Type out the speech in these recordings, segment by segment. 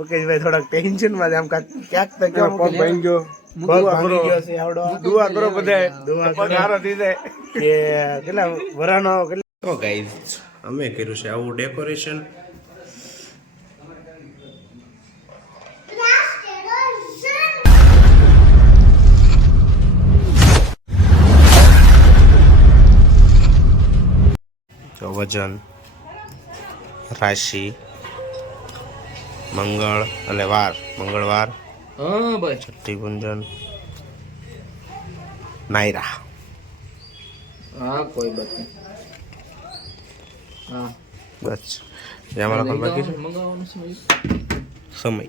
મુકેશભાઈ થોડાક ટેન્શન માં આમ ક્યાંક તો કેમ પગ ભાંગી ગયો. પગ ભાંગી ગયો છે આવડો દુઆ કરો બધાય. દુઆ પગ હારો થઈ જાય. કે કેટલા વરાનો તો ગાઈસ અમે કર્યું છે આવું ડેકોરેશન. તો વજન, રાશિ, મંગળ અને વાર, મંગળવાર, હા ભાઈ. છઠ્ઠી ગુંજન, નાયરા. હા કોઈ બાત નહીં. હા બસ જેમાં લખવાનું બાકી છે. મંગાવવાનું સમય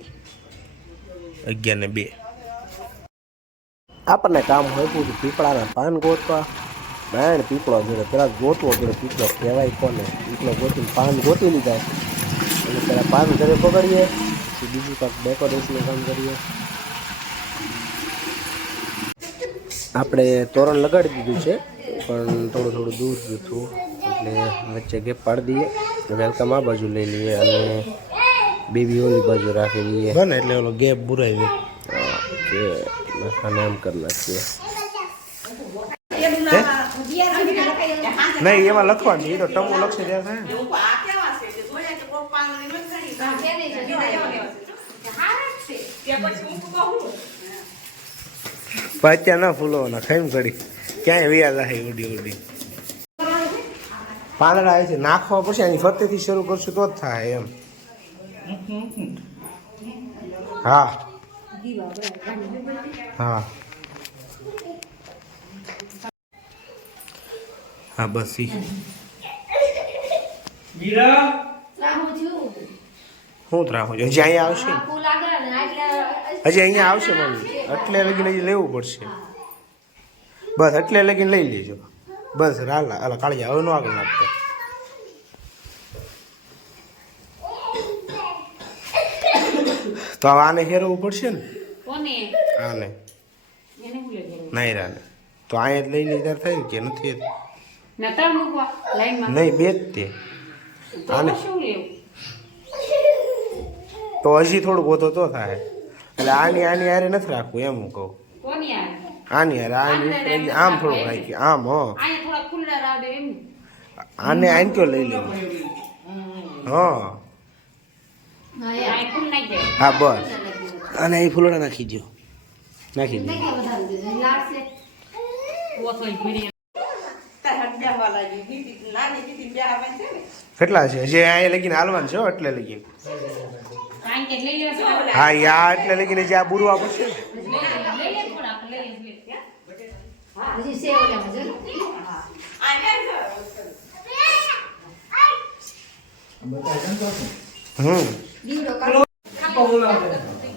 11:02. આપણને કામ હોય પૂરું પીપળાના પાન ગોતવા. મેણ પીપળો જોડે પેલા ગોતવો જોડે પીપળો કહેવાય કોને. પીપળો ગોતીને પાન ગોતી લીધા અને પેલા પાન ઘરે પકડીએ પછી બીજું કાંઈક ડેકોરેશનનું કામ કરીએ. આપણે તોરણ લગાડી દીધું છે પણ થોડું થોડું દૂર હતું એટલે વચ્ચે ગેપ પાડી દઈએ. વેલકમ આ બાજુ લઈ લઈએ અને બેબી ઓલી બાજુ રાખી દઈએ બને એટલે ઓલો ગેપ બુરાઈ દે કે એમ કરી નાખીએ. નહીં એમાં લખવાનું એ તો ટમું લખશે ત્યાં થાય અત્યારે ના ફૂલવાના ખાઈ ઘડી ક્યાંય વ્યાજ આવે ઉડી ઉડી પાંદડા આવે છે નાખવા પડશે એની ફરતેથી શરૂ કરશું તો જ થાય એમ. હા હા હા બસ હું ત્રાહું છું હજી અહીંયા આવશે હજી અહીંયા આવશે મમ્મી એટલે લગીને હજી લેવું પડશે. બસ એટલે લગીને લઈ લેજો બસ. હાલા હાલા કાળી હવે નો આગળ નાખતો. તો હવે આને ફેરવવું પડશે ને આને નાયરાને તો અહીંયા જ લઈ લીધા થાય કે નથી નહીં બે જ તે આને તો હજી થોડુંક વધો તો થાય એટલે આની હારે નથી રાખવું એમ હું કહું. આની હારે આની આમ થોડુંક રાખીએ આમ હો આને આને કયો લઈ લેવું હા હા બસ અને અહીં ફૂલડા નાખી દો નાખી દો. કેટલા છે જે અહીંયા લગીને હાલવાનું છે એટલે લગીને હા યા એટલે લગીને જે આ બુરવા પડશે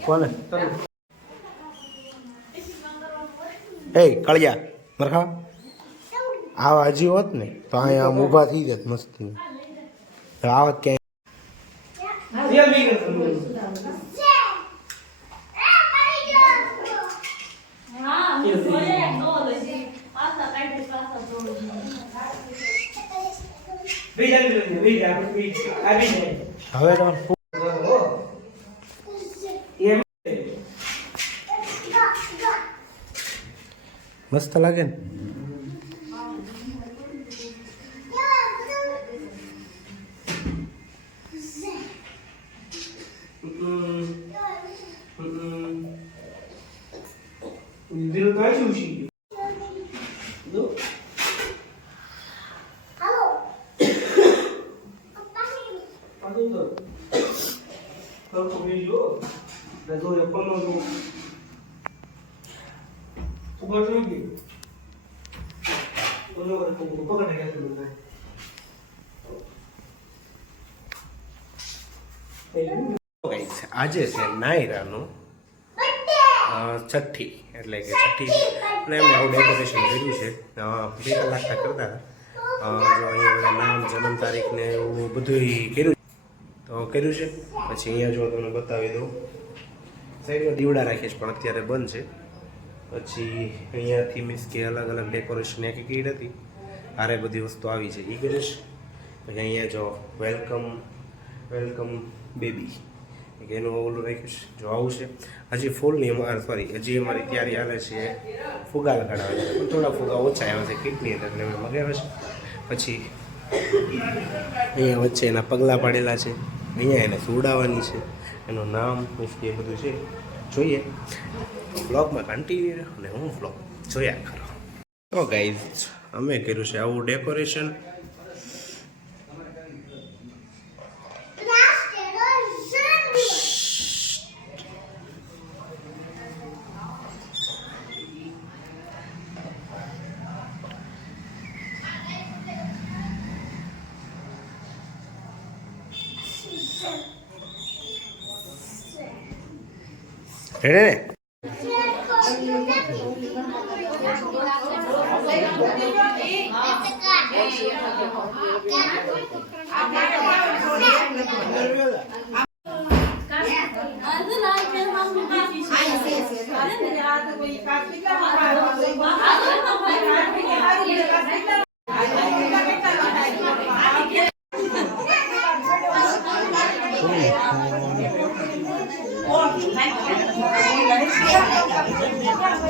કોને એ કળિયા મરખા આવા હજી હોત ને તો અહીંયા આમ ઊભા થઈ જાત મસ્તી આવત ક્યાંય. હવે મસ્ત લાગે ને. આજે છે નાયરાનું છઠ્ઠી એટલે કે છઠ્ઠી અને એમને આવું ડેકોરેશન કર્યું છે. 2 કલાકના કરતા જો અહીંયા નામ જન્મ તારીખ ને એવું બધું કર્યું તો કર્યું છે. પછી અહીંયા જો તમને બતાવી દઉં સાઈડમાં દીવડા રાખીએ છીએ પણ અત્યારે બંધ છે. પછી અહીંયાથી મીન્સ કે અલગ અલગ ડેકોરેશન એક કીડ હતી આરે બધી વસ્તુ આવી છે એ કરીશ. પછી અહીંયા જો વેલકમ બેબી એનું ઓલું રાખ્યું છે જો આવું છે. હજી ફૂલની હજી અમારી તૈયારી હાલે છે ફુગા લગાડવા છે પણ થોડા ફુગા ઓછા આવ્યા છે કીટની અંદર એટલે અમે મગાવ્યા છે. પછી અહીંયા વચ્ચે એના પગલાં પાડેલા છે, અહીંયા એને સુવડાવવાની છે, એનું નામ મીન્સ એ બધું છે. જોઈએ બ્લોગમાં કન્ટિન્યુ અને હું બ્લોગ જોયા કરો. તો ગાઈઝ અમે કર્યું છે આવું ડેકોરેશન. રેડે ને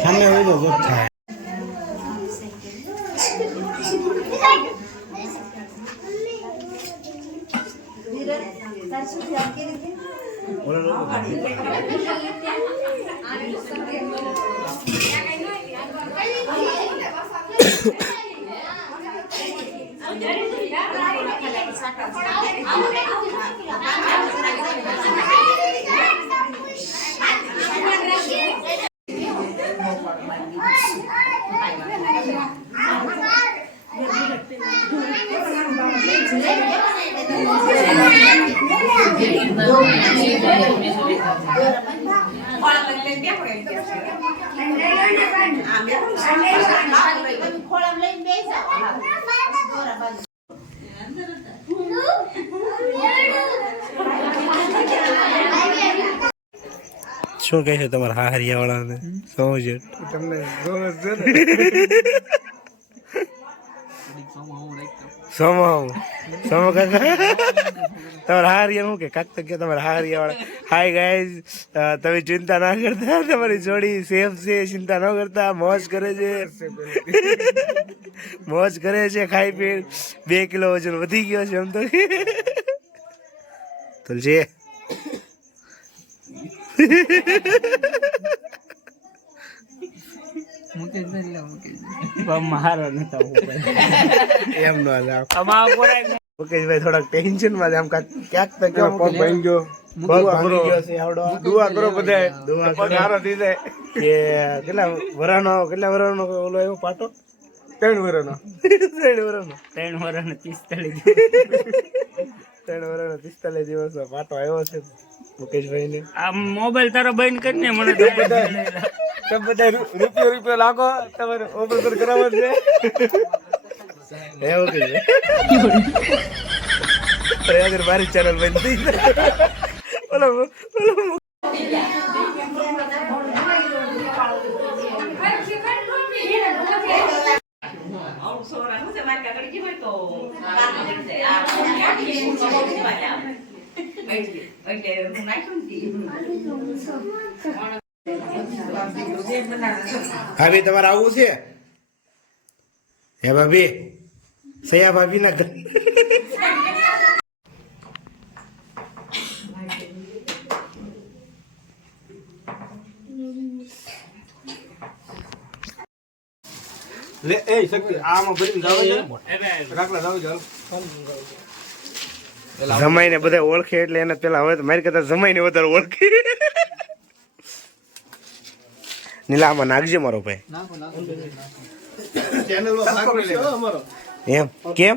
સામે હોય તો જોત થાય. શું કહે છે તમારા હાહરિયા વાળાને? સમજો તમને સમો કાકા તમારા હાહરિયા શું કે કાક કે તમારા હાહરિયા વાળા હાય ગાઈઝ તમે ચિંતા ના કરતા, તમારી જોડી સેફ છે, ચિંતા ન કરતા, મોજ કરે છે મોજ કરે છે, ખાઈ પી 2 કિલો વજન વધી ગયો છે એમ તો જે મારો નતો એમ નો મુકેશભાઈ થોડાક ટેન્શન માં આમ ક્યાંક તો કેવો પગ ભાંગી ગયો, પગ ભાંગી ગયો છે આવડો. દુઆ કરો બધા, દુઆ કરો સારો થઈ જાય. કે કેટલા વરાનો ઓલો એવો પાટો 3 વર્ષનો 3 વર્ષનો 45 દિવસ પાટો આવ્યો છે મુકેશભાઈ ને. આ મોબાઈલ તારો બંધ કરીને મને તો બધા રૂપિયો લાગો તમારે ઓપરેશન કરાવવા છે એવું કે અગર મારી ચેનલ બંધ થઈ બોલો ભાભી તમારે આવું છે? હે ભાભી સયા ભાભી ના લે એ શક્તિ આમાં ભરીને જાવ છે રાખલા જાવ જાવ. જમાઈને બધા ઓળખે એટલે એને પેલા હવે તો મારી કરતા જમાઈને વધારે ઓળખે. નીલામાં નાખજે મારો ભાઈ એમ કેમ